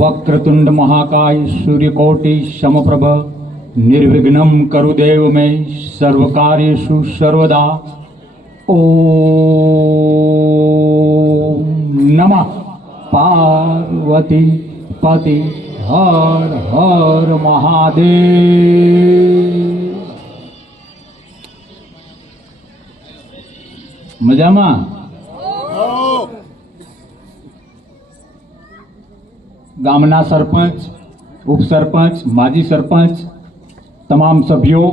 વક્રતુંડ મહાકાય સૂર્યકોટિ સમપ્રભ નિર્વિઘ્નમ કરુદેવ મે સર્વ કાર્યેષુ સર્વદા ઓ નમ પાર્વતી પતિ હર હર મહાદેવ મજામાં ગામના સરપંચ, ઉપસરપંચ, માજી સરપંચ, તમામ સભ્યો,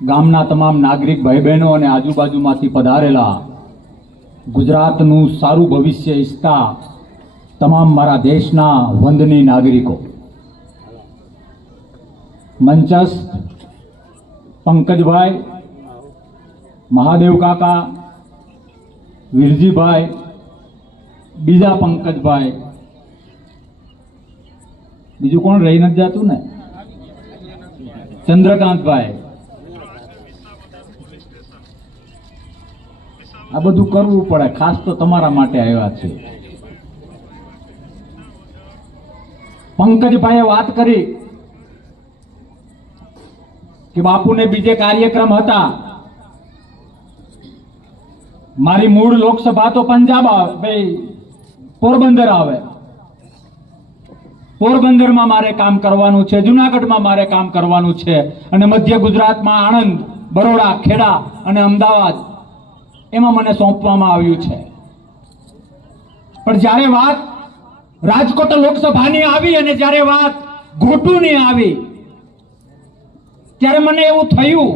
ગામના તમામ નાગરિક ભાઈ બહેનો અને આજુબાજુમાંથી પધારેલા ગુજરાતનું સારું ભવિષ્ય ઈચ્છતા તમામ મારા દેશના વંદની નાગરિકો. મંચસ્થ પંકજભાઈ, મહાદેવ કાકા, વીરજીભાઈ, બીજા પંકજભાઈ બીજું કોણ રહી નથી જતું ને? ચંદ્રકાંતભાઈ. આ બધું કરવું પડે, ખાસ તો તમારા માટે આવ્યા છે. પંકજભાઈએ વાત કરી કે બાપુને બીજે કાર્યક્રમ હતા. મારી મૂળ લોકસભા તો પંજાબ આવે, ભાઈ, પોરબંદર આવે. પોરબંદરમાં મારે કામ કરવાનું છે, જુનાગઢમાં મારે કામ કરવાનું છે અને મધ્ય ગુજરાતમાં આણંદ, બરોડા, ખેડા અને અમદાવાદ એમાં મને સોંપવામાં આવ્યું છે. પણ જ્યારે વાત રાજકોટ લોકસભાની આવી અને જ્યારે વાત ઘોટુની આવી, ત્યારે મને એવું થયું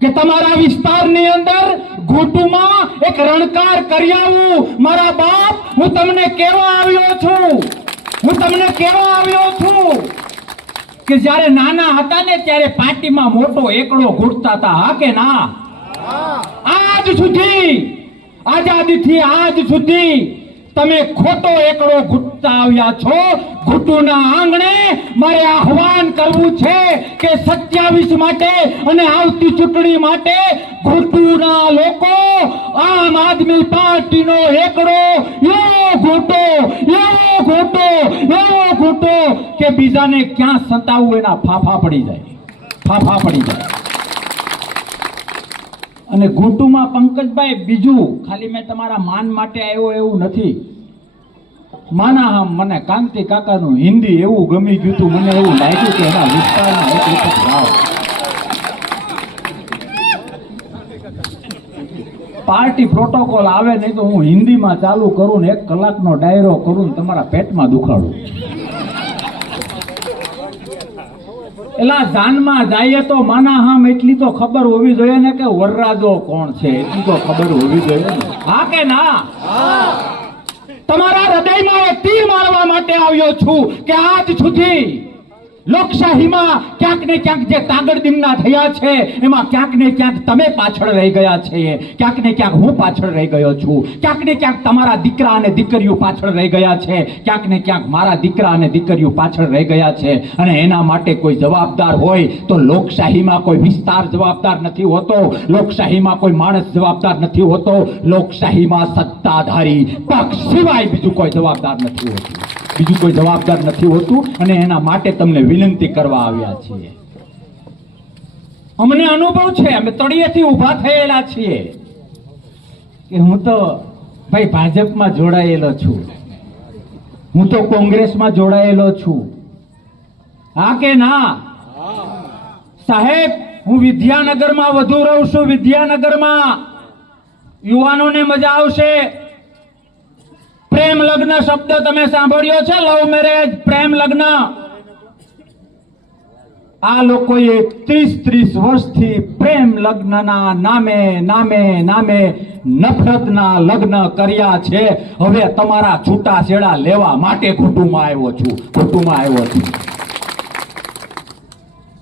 કે તમારા વિસ્તારની અંદર ઘોટુમાં એક રણકાર કરી આવું. મારા બાપ, હું તમને કેવા આવ્યો છું. હું તમને કેવા આવ્યો છું કે જ્યારે નાના હતા ને ત્યારે પાર્ટીમાં મોટો એકડો ઘૂંટતા હતા હા કે ના? આજ સુધી આઝાદીથી આજ સુધી તમે ખોટો એકડો ઘૂંટતા આવ્યા છો. ઘૂંટુના આંગણે મારે આહવાન કરવું છે કે સત્યાવીસ માટે અને આવતી ચૂંટણી માટે ઘૂંટુના લોકો આમ આદમી પાર્ટીનો એકડો એવો ઘૂંટો એવો ઘૂંટો એવો ઘૂંટો, કે બીજાને ક્યાં સતાવવું એના ફાફા પડી જાય. ફાફા પડી જાય. અને ઘૂંટુમાં પંકજભાઈ, બીજું ખાલી મેં તમારા માન માટે આવ્યો એવું નથી. માના મને કાંતિ કાકાનું હિન્દી એવું ગમી ગયું હતું મને એવું લાગ્યું કે એના વિસ્તારમાં એક વખત જાઓ પાર્ટી પ્રોટોકોલ આવે નહીં તો હું હિન્દીમાં ચાલુ કરું ને એક કલાકનો ડાયરો કરું ને તમારા પેટમાં દુખાડું. એલા જાનમાં જાય તો માના હામ એટલી તો ખબર હોવી જોઈએ ને કે વરરાજો કોણ છે? એટલી તો ખબર હોવી જોઈએ ને. હા કે ના? તમારા હૃદયમાં એ તીર મારવા માટે આવ્યો છું કે આજ સુધી લોકશાહીમાં ક્યાંક ને ક્યાંક જે તાગડદિંગના થયા છે, એમાં ક્યાંક ને ક્યાંક તમે પાછળ રહી ગયા છે. ક્યાંક ને ક્યાંક હું પાછળ રહી ગયો છું. ક્યાંક ને ક્યાંક તમારા દીકરા અને દીકરીઓ પાછળ રહી ગયા છે. ક્યાંક ને ક્યાંક મારા દીકરા અને દીકરીઓ પાછળ રહી ગયા છે. અને એના માટે કોઈ જવાબદાર હોય તો લોકશાહીમાં કોઈ વિસ્તાર જવાબદાર નથી હોતો. લોકશાહીમાં કોઈ માણસ જવાબદાર નથી હોતો. લોકશાહીમાં સત્તાધારી પક્ષ સિવાય બીજું કોઈ જવાબદાર નથી હોતું. બીજું કોઈ જવાબદાર નથી હોતું અને એના માટે તમને વિનંતી કરવા આવ્યા છીએ. અમને અનુભવ છે, અમે તળિયેથી ઊભા થયેલા છીએ. કે હું તો ભાઈ ભાજપમાં જોડાયેલો છું. હું તો કોંગ્રેસમાં જોડાયેલો છું. હા કે ના? સાહેબ, હું વિદ્યાનગરમાં વધુ રહું છું, વિદ્યાનગરમાં. યુવાનોને મજા આવશે. પ્રેમ લગ્ન શબ્દ તમે સાંભળ્યો છે? લવ મેરેજ પ્રેમ લગ્ન. આ લોકોએ ત્રીસ ત્રીસ વર્ષથી પ્રેમ લગ્નના નામે નામે નામે નફરતના લગ્ન કર્યા છે. હવે તમારા છૂટાછેડા લેવા માટે કુટુંબમાં આવ્યો છું. કુટુંબમાં આવ્યો છું.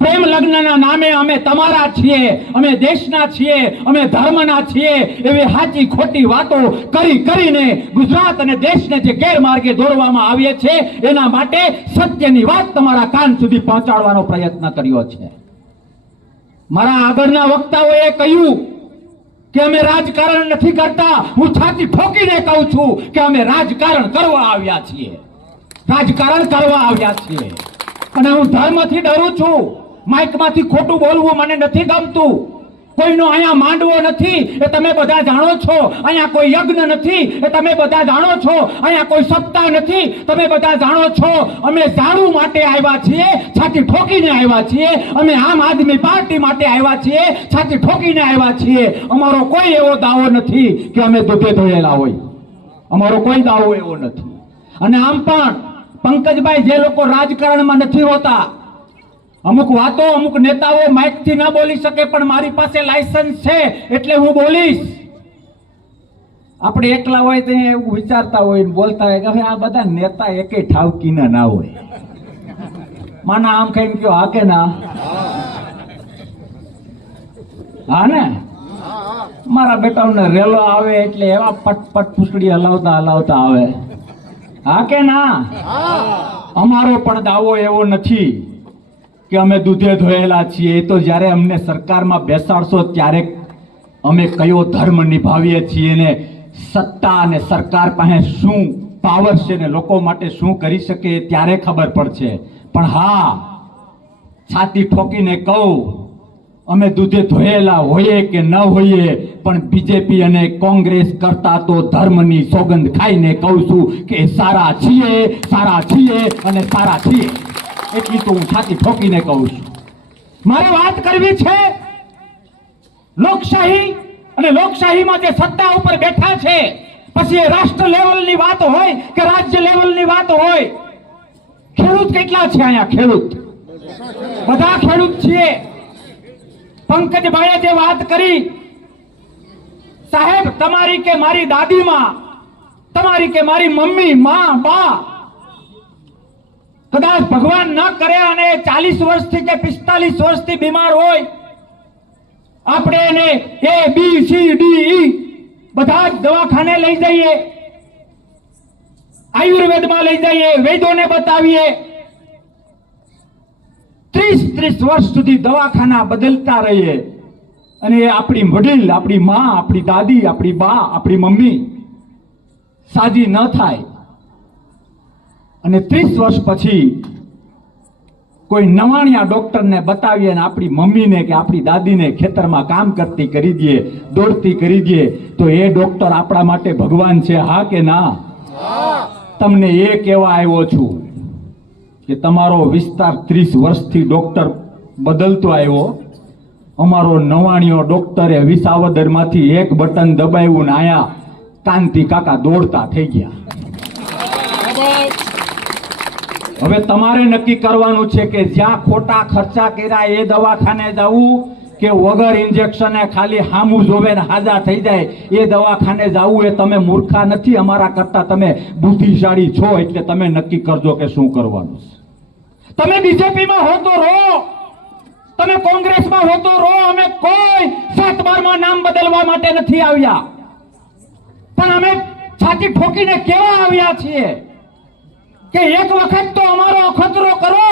પ્રેમ લગ્નના નામે અમે તમારા છીએ, અમે દેશના છીએ, અમે ધર્મના છીએ એવી સાચી ખોટી વાતો કરી કરીને ગુજરાત અને દેશને જે ગેરમાર્ગે દોરવામાં આવીએ છે એના માટે સત્યની વાત તમારા કાન સુધી પહોંચાડવાનો પ્રયત્ન કર્યો છે. મારા આગળના વક્તાઓએ કહ્યું કે અમે રાજકારણ નથી કરતા, હું છાતી ઠોકીને કહું છું કે અમે રાજકારણ કરવા આવ્યા છીએ. રાજકારણ કરવા આવ્યા છીએ. અને હું ધર્મથી ડરું છું. માઇકમાંથી ખોટું બોલવું મને નથી ગમતું. કોઈનો અહીંયા માંડવો નથી, એ તમે બધા જાણો છો. અહીંયા કોઈ યજ્ઞ નથી, એ તમે બધા જાણો છો. અહીંયા કોઈ સત્તા નથી, તમે બધા જાણો છો. અમે ઝાડુ માટે આવ્યા છીએ, છાતી ઠોકીને આવ્યા છીએ. અમે આમ આદમી પાર્ટી માટે આવ્યા છીએ, છાતી ઠોકીને આવ્યા છીએ. અમારો કોઈ એવો દાવો નથી કે અમે દૂધે ધોયેલા હોય. અમારો કોઈ દાવો એવો નથી. અને આમ પણ, પંકજભાઈ જે લોકો રાજકારણમાં નથી હોતા અમુક વાતો અમુક નેતાઓ માઇકથી ના બોલી શકે, પણ મારી પાસે લાયસન્સ છે એટલે હું બોલીશ. આપણે એકલા હોય તો એવું વિચારતા હોય બોલતા હોય કે આ બધા નેતા એકે ઠાવકીના ના હોય. માના આમ કઈ કયો, હા કે ના? હા ને? મારા બેટાઓને રેલો આવે એટલે એવા પટ પટ પૂછડી હલાવતા હલાવતા આવે. હા કે ના? અમારો પણ દાવો એવો નથી. કે અમે દૂધે ધોયેલા છીએ તો જ્યારે અમને સરકારમાં બેસાડશો ત્યારે અમે કયો ધર્મ નિભાવીએ છીએ ને સત્તા અને સરકાર પાસે શું પાવર છે ને લોકો માટે શું કરી શકે ત્યારે ખબર પડશે. પણ હા, છાતી ઠોકીને કહું, અમે દૂધે ધોયેલા હોઈએ કે ન હોઈએ, પણ બીજેપી અને કોંગ્રેસ કરતા તો ધર્મની સોગંદ ખાઈને કહું છું કે સારા છીએ સારા છીએ અને સારા છીએ. એટલી તો હું છાતી ઠોકીને કહું છું. મારે વાત કરવી છે? લોકશાહી અને લોકશાહીમાં જે સત્તા ઉપર બેઠા છે, પછી એ રાષ્ટ્ર લેવલની વાત હોય કે રાજ્ય લેવલની વાત હોય, ખેડૂત કેટલા છે અહીંયા ખેડૂત? બધા ખેડૂત છીએ. પંકજભાઈએ જે વાત કરી, સાહેબ, તમારી કે મારી દાદીમાં, તમારી કે મારી મમ્મી, માં, બા કદાચ ભગવાન ન કરે અને ચાલીસ વર્ષથી કે પિસ્તાલીસ વર્ષથી બીમાર હોય, આપણે એને એ બી સી ડી ઈ બધા જ દવાખાને લઈ જઈએ, આયુર્વેદમાં લઈ જઈએ, વૈદોને બતાવીએ. ત્રીસ ત્રીસ વર્ષ સુધી દવાખાના બદલતા રહીએ. અને આપણી વડીલ, આપણી મા, આપણી દાદી, આપણી બા, આપણી મમ્મી સાજી ન થાય. અને ત્રીસ વર્ષ પછી કોઈ નવાણિયા ડોક્ટરને બતાવીએ અને આપણી મમ્મીને કે આપણી દાદીને ખેતરમાં કામ કરતી કરી દઈએ, દોડતી કરી દઈએ, તો એ ડોક્ટર આપણા માટે ભગવાન છે, હા કે ના? તમને એ કહેવા આવ્યો છું કે તમારો વિસ્તાર ત્રીસ વર્ષથી ડોક્ટર બદલતો આવ્યો. અમારો નવાણિયો ડોક્ટરે વિસાવદરમાંથી એક બટન દબાવ્યું ને આયા કાંતિ કાકા દોડતા થઈ ગયા. હવે તમારે નક્કી કરવાનું છે કે જ્યાં ખોટા ખર્ચા કર્યા એ દવાખાને જવું કે વગર ઇન્જેક્શને ખાલી હામું જોવે ને હાજા થઈ જાય, એ દવાખાને જવું એ તમે મૂર્ખા નથી, અમારા કરતા તમે બુદ્ધિશાળી છો, એટલે તમે નક્કી કરજો કે શું કરવાનું છે. તમે બીજેપીમાં હો તો રહો, તમે કોંગ્રેસમાં હો તો રહો, અમે કોઈ સાત બારમાં નામ બદલવા માટે નથી આવ્યા. પણ અમે છાતી ઠોકીને કેવા આવ્યા છીએ? કે એક વખત તો અમારો અખતરો કરો.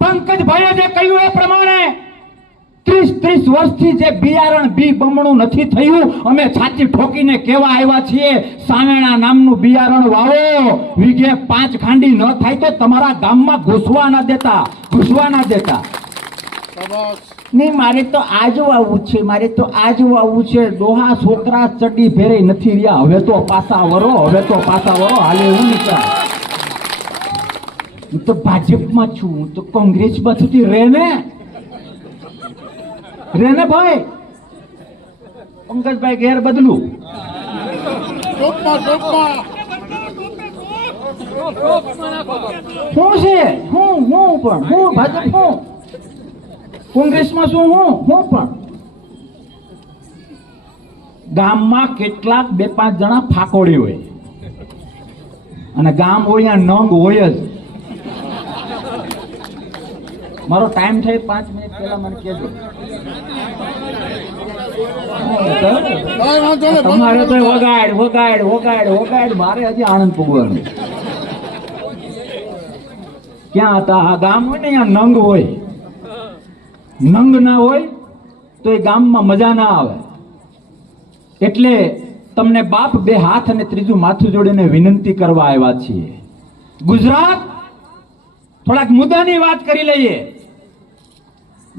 પંકજભાઈએ જે કહ્યું એ પ્રમાણે ત્રીસ ત્રીસ વર્ષથી જે બિયારણ બી બમણું નથી થયું, અમે છાતી ઠોકીને કેવા આવ્યા છીએ? સામેણા નામનું બિયારણ વાવો. વીઘે પાંચ ખાંડી ન થાય તો તમારા ગામમાં ઘૂસવા ના દેતા, ઘૂસવા ના દેતા. નહીં, મારે તો આજ વાવવું છે, મારે તો આજ વાવવું છે. દોહા છોકરા ચડી ભેરે નથી રહ્યા. હવે તો પાસા વરો, હવે તો પાસા વરો. હાલે હું નીકળે હું તો ભાજપમાં છું, હું તો કોંગ્રેસમાં બાજુથી રહે ને રે ને ભાઈ? પંકજભાઈ ઘેર બદલું. શું છે? હું હું પણ, હું ભાજપ હું. કોંગ્રેસમાં શું હું? હું પણ. ગામમાં કેટલાક બે પાંચ જણા ફાકોડી હોય. અને ગામ હોય અહીંયા નંગ હોય જ. મારો ટાઈમ થાય પાંચ મિનિટ પહેલા મને કહેજો. તમારે તો વગાડ વગાડ વગાડ વગાડ મારે હજી આનંદ પૂગવાનું ક્યાં હતા? આ ગામ હોય ને અહીંયા નંગ હોય. નંગ ના હોય તો એ ગામમાં મજા ના આવે. એટલે તમને બાપ બે હાથ અને ત્રીજું માથું જોડીને વિનંતી કરવા આવ્યા છીએ. ગુજરાત થોડાક મુદ્દાની વાત કરી લઈએ.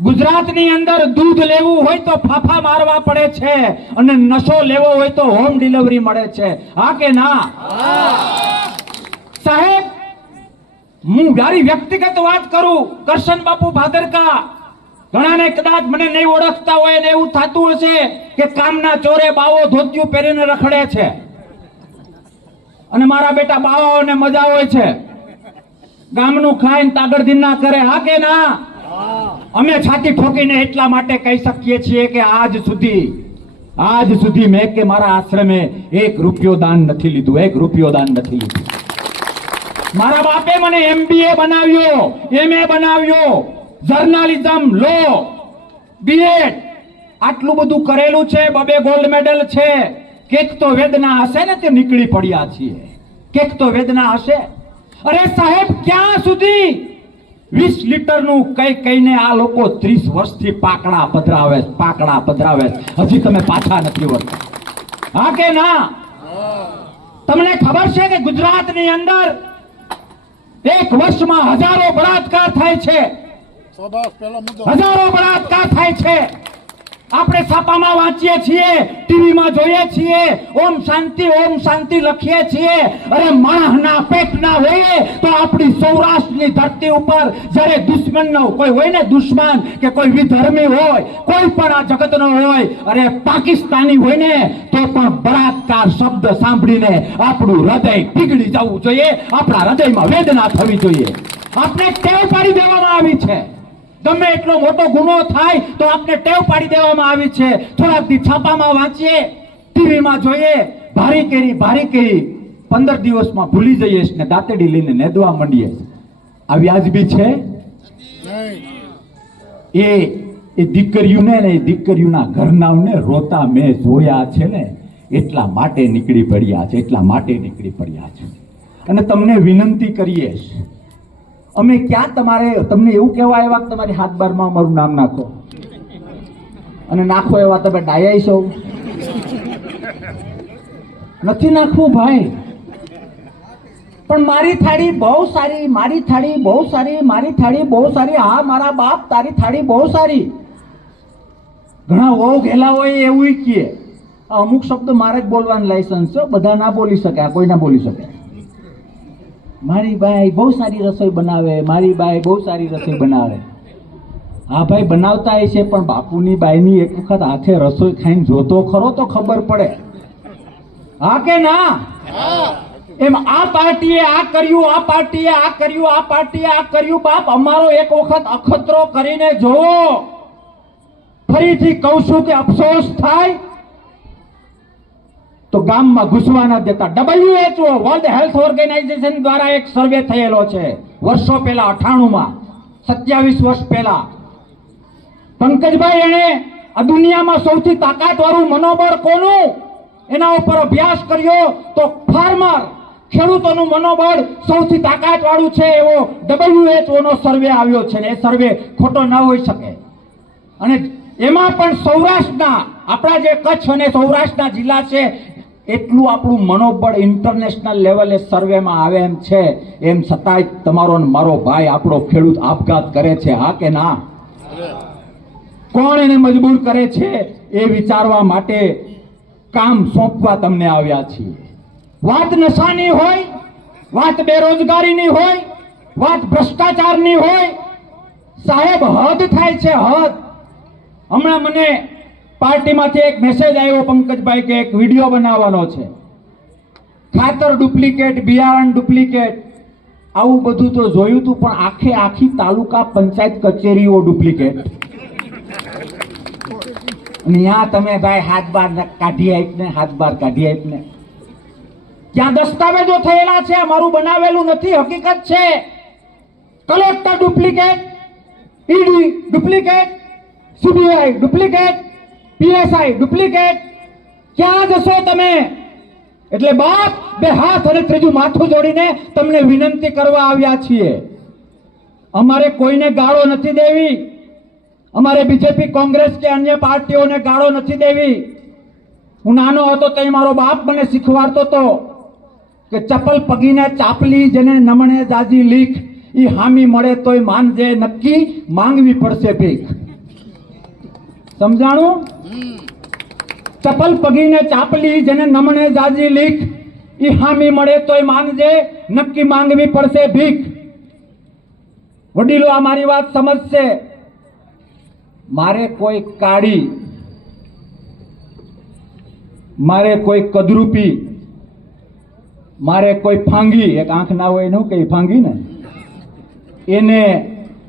ગુજરાતની અંદર દૂધ લેવું હોય તો ફાફા મારવા પડે છે અને નશો લેવો હોય તો હોમ ડિલિવરી મળે છે. હા કે ના? સાહેબ, હું મારી વ્યક્તિગત વાત કરું, કરશન બાપુ ભાદરકા. ઘણાને કદાચ મને નહીં ઓળખતા હોય ને એવું થતું હશે કે કામના ચોરે બાવો ધોતિયું પહેરીને રખડે છે. અને મારા બેટા બાવાઓને મજા હોય છે. ગામનું ખાઈને તાગડધીન ના કરે. હા કે ના? અમે છાતી ઠોકીને એટલા માટે કહી શકીએ છીએ કે આજ સુધી આજ સુધી મેં કે મારા આશ્રમે એક રૂપિયો દાન નથી લીધું, એક રૂપિયો દાન નથી લીધું. મારા બાપે મને એમબીએ બનાવ્યો એમએ બનાવ્યો જર્નાલિઝમ લો બીએડ આટલું બધું કરેલું છે, બબે ગોલ્ડ મેડલ છે. કેક તો વેદના હશે ને તે નીકળી પડ્યા છીએ. કેક તો વેદના હશે. અરે સાહેબ, ક્યાં સુધી? વીસ લીટરનું કઈ કઈને આ લોકો ત્રીસ વર્ષથી પાકડા પધરાવે પાકડા પધરાવે હજી તમે પાછા નથી વળતા. હા કે ના? તમને ખબર છે કે ગુજરાતની અંદર એક વર્ષમાં હજારો બળાત્કાર થાય છે. હજારો બળાત્કાર થાય છે. આપણે છાપામાં વાંચીએ છીએ, ટીવીમાં જોઈએ છીએ, ઓમ શાંતિ ઓમ શાંતિ લખીએ છીએ. અરે માણસના પેટના હોઈએ તો આપણી સૌરાષ્ટ્રની ધરતી ઉપર જ્યારે દુશ્મનનો કોઈ હોય ને દુશ્મન કે કોઈ વિધર્મી હોય, કોઈ પણ આ જગતનો હોય, અરે પાકિસ્તાની હોય ને, તો પણ બળાત્કાર શબ્દ સાંભળીને આપણું હૃદય પીગળી જવું જોઈએ, આપણા હૃદયમાં વેદના થવી જોઈએ. આપણે ટેવ પાડી દેવામાં આવી છે. ગમે એટલો મોટો ગુનો થાય તો આપને ટેવ પાડી દેવામાં આવી છે. થોડાક દી છાપામાં વાંચીએ, ટીવીમાં જોઈએ, ભારી કેરી ભારી કેરી. પંદર દિવસમાં ભૂલી જઈએ ને દાંતેડી લઈને નેદવા માંડીએ આ વ્યાજબી છે? એ એ દીકરીઓને ને એ દીકરીઓના ઘરનાઓને રોતા મેં જોયા છે ને, એટલા માટે નીકળી પડ્યા છે, એટલા માટે નીકળી પડ્યા છે. અને તમને વિનંતી કરીએ છે અમે ક્યાં તમારે, તમને એવું કહેવા આવ્યા કે તમારી હાથ બારમાં અમારું નામ નાખો. અને નાખો એવા તમે ડાયા છો. નથી નાખવું ભાઈ. પણ મારી થાળી બહુ સારી, મારી થાળી બહુ સારી, મારી થાળી બહુ સારી, હા, મારા બાપ, તારી થાળી બહુ સારી. ઘણા વહુ ઘેલા હોય એવું કહે અમુક શબ્દ મારે જ બોલવાનું લાયસન્સ છે બધા ના બોલી શકે, આ કોઈ ના બોલી શકે. મારી બાઈ બહુ સારી રસોઈ બનાવે મારી બાઈ બહુ સારી રસોઈ બનાવે. હા ભાઈ બનાવતા છે પણ બાપુની બાઈની એક વખત હાથે રસોઈ ખાઈને જોતો ખરો તો ખબર પડે. હા કે ના? એમ આ પાર્ટીએ આ કર્યું આ પાર્ટીએ આ કર્યું આ પાર્ટીએ આ કર્યું બાપ અમારો એક વખત અખતરો કરીને જોવો ફરીથી કહું છું કે અફસોસ થાય તો ગામમાં ઘૂસવા ના દેતા. ડબલ્યુએચઓ વર્લ્ડ હેલ્થ ઓર્ગેનાઇઝેશન દ્વારા એક સર્વે થયેલો છે. વર્ષો પહેલા અઠાણુંમાં સત્યાવીસ વર્ષ પહેલા. પંકજભાઈ, એણે આ દુનિયામાં સૌથી તાકાતવાળું મનોબળ કોનું? એના ઉપર અભ્યાસ કર્યો તો ફાર્મર, ખેડૂતોનું મનોબળ સૌથી તાકાતવાળું છે એવો ડબલ્યુએચઓ નો સર્વે આવ્યો છે ને એ સર્વે ખોટો ન હોઈ શકે. અને એમાં પણ સૌરાષ્ટ્રના, આપણા જે કચ્છ અને સૌરાષ્ટ્રના જિલ્લા છે એટલું આપણું મનોબળ ઇન્ટરનેશનલ લેવલે સર્વેમાં આવે એમ છે, એમ છતાંય તમારો મારો ભાઈ આપણો ખેડૂત આપઘાત કરે છે, હા કે ના? કોણ એને મજબૂર કરે છે એ વિચારવા માટે કામ સોંપવા તમને આવ્યા છીએ. વાત નશાની હોય, વાત બેરોજગારીની હોય, વાત ભ્રષ્ટાચારની હોય, સાહેબ હદ થાય છે, હદ. હમણાં મને પાર્ટીમાંથી એક મેસેજ આવ્યો પંકજભાઈ કે એક વીડિયો બનાવવાનો છે. ખાતર ડુપ્લિકેટ, બિયારણ ડુપ્લિકેટ, આવું બધું તો જોયું તું, પણ આખે આખી તાલુકા પંચાયત કચેરીઓ ડુપ્લિકેટ. ત્યાં તમે ભાઈ હાથ બાર કાઢી આપને, હાથ બાર કાઢી આપને. ક્યાં દસ્તાવેજો થયેલા છે, અમારું બનાવેલું નથી, હકીકત છે. Collector duplicate, ED duplicate, CBI duplicate PSI duplicate ક્યાં જશો તમે? એટલે બાપ, બે હાથ અને ત્રીજું માથું જોડીને તમને વિનંતી કરવા આવ્યા છીએ. અમારે કોઈને ગાળો નથી દેવી. અમારે બીજેપી, કોંગ્રેસ કે અન્ય પાર્ટીઓને ગાળો નથી દેવી. હું નાનો હતો તો મારો બાપ મને શીખવાડતો હતો કે ચપલ પગીને ચાપલી, જેને નમણે જાજી લીખ એ હામી મળે તોય માનજે, નક્કી માંગવી પડશે ભીખ. સમજાણું? ચપલ પગીને ચાપલી જેને નમણે જાજી લીખ ઈ હામી મળે તોય માનજે નક્કી માંગવી પડશે ભીખ. વડીલો આ મારી વાત સમજશે. મારે કોઈ કાળી મારે કોઈ કદરૂપી મારે કોઈ ફાંગી એક આંખ ના હોય એનું કે ફાંગી ને? એને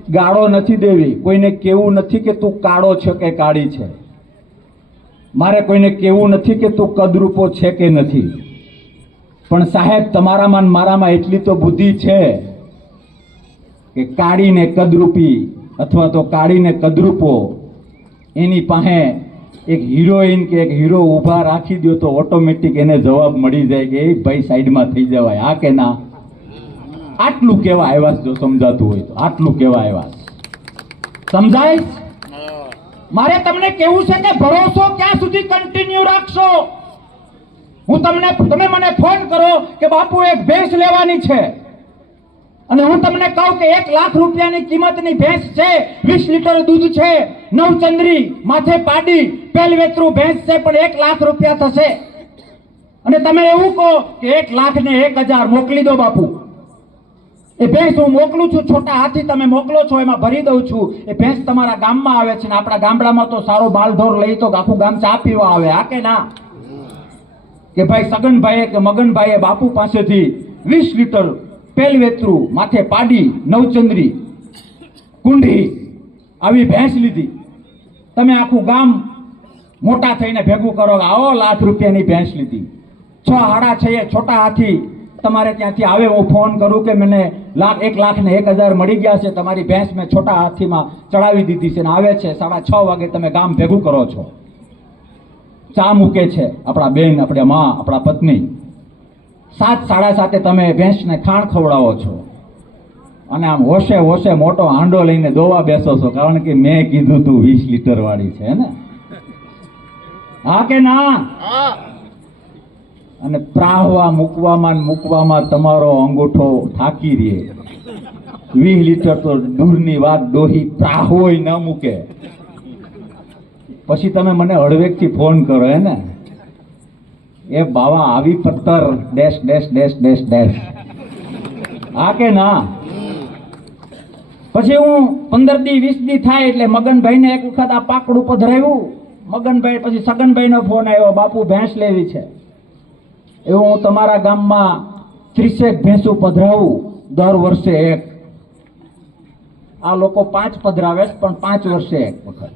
ગાળો નથી દેવી. કોઈને કેવું નથી કે તું કાળો છે કે કાળી છે? મારે કોઈને કેવું નથી કે તું કદરૂપો છે કે નથી? પણ સાહેબ, તમારામાં મારામાં એટલી તો બુદ્ધિ છે કે કાળીને કદરૂપી અથવા તો કાળીને કદરૂપો, એની પાસે એક હિરોઈન કે એક હીરો ઊભા રાખી દો તો ઓટોમેટિક એને જવાબ મળી જાય કે, એ ભાઈ, સાઈડમાં થઈ જવાય. આ કે ના? આટલું કેવા આવ્યા જો સમજાતું હોય તો? આટલું કેવા આવ્યા સમજાય મારે તમને કેવું છે કે ભરોસો ક્યાં સુધી કન્ટિન્યુ રાખશો? હું તમને, તમે મને ફોન કરો કે બાપુ એક ભેંસ લેવાની છે. અને હું તમને કહું કે એક લાખ રૂપિયાની કિંમતની ભેંસ છે, વીસ લીટર દૂધ છે, નવચંદ્રી, માથે પાડી, પેલ વેતરું ભેંસ છે, પણ એક લાખ રૂપિયા થશે. અને તમે એવું કહો કે એક લાખ ને એક હજાર મોકલી દો બાપુ. એ ભેંસ હું મોકલું છું, છોટા હાથી તમે મોકલો છો, એમાં ભરી દઉં છું. એ ભેંસ તમારા ગામમાં આવે છે ને આપણા ગામડામાં તો સારો બાલધોર લઈ તો આખું ગામ ચા પીવા આવે આ કે ના? કે ભાઈ સગનભાઈએ કે મગનભાઈએ બાપુ પાસેથી વીસ લીટર પેલ વેતરું માથે પાડી, નવચંદ્રી કુંડી આવી ભેંસ લીધી. તમે આખું ગામ મોટા થઈને ભેગું કરો, આવો લાખ રૂપિયાની ભેંસ લીધી. છ હાડા છે છોટા હાથી તમારે ત્યાંથી આવે? હું ફોન કરું કે મને લાખ, એક લાખ ને એક હજાર મળી ગયા છે. તમારી ભેંસ મેં છોટા હાથીમાં ચડાવી દીધી છે ને આવે છે. સાડા છ વાગે તમે ગામ ભેગું કરો છો. ચા મૂકે છે આપણા બેન, આપણે માં, આપણા પત્ની. સાત, સાડા સાતે તમે ભેંસને ખાણ ખવડાવો છો. અને આમ હોશે હોશે મોટો હાંડો લઈને દોવા બેસો છો. કારણ કે મેં કીધું તું વીસ લીટર વાળી છે ને? હા કે ના? અને પ્રાહવા મૂકવામાં મૂકવામાં તમારો અંગૂઠો થાકી રહે. વીસ લીટર તો દૂરની વાત ડોહી પ્રાહોય ન મૂકે. પછી તમે મને હળવેકથી ફોન કરો, હે ને? એ બાવા આવી પત્તર dash dash dash dash dash. હા કે ના? પછી હું પંદર દી, વીસ દી થાય એટલે મગનભાઈને એક વખત આ પાકડું પધરાવ્યું. મગનભાઈ, પછી સગનભાઈનો ફોન આવ્યો, બાપુ ભેંસ લેવી છે. એવું હું તમારા ગામમાં ત્રીસેક ભેંસું પધરાવું દર વર્ષે એક. આ લોકો પાંચ પધરાવે પણ પાંચ વર્ષે એક વખત.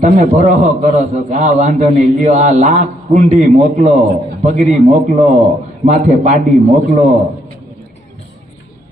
તમે ભરોહો કરો છો કે આ વાંધો નહીં, લ્યો, આ લાખ કુંડી મોકલો પગરી મોકલો, માથે પાડી મોકલો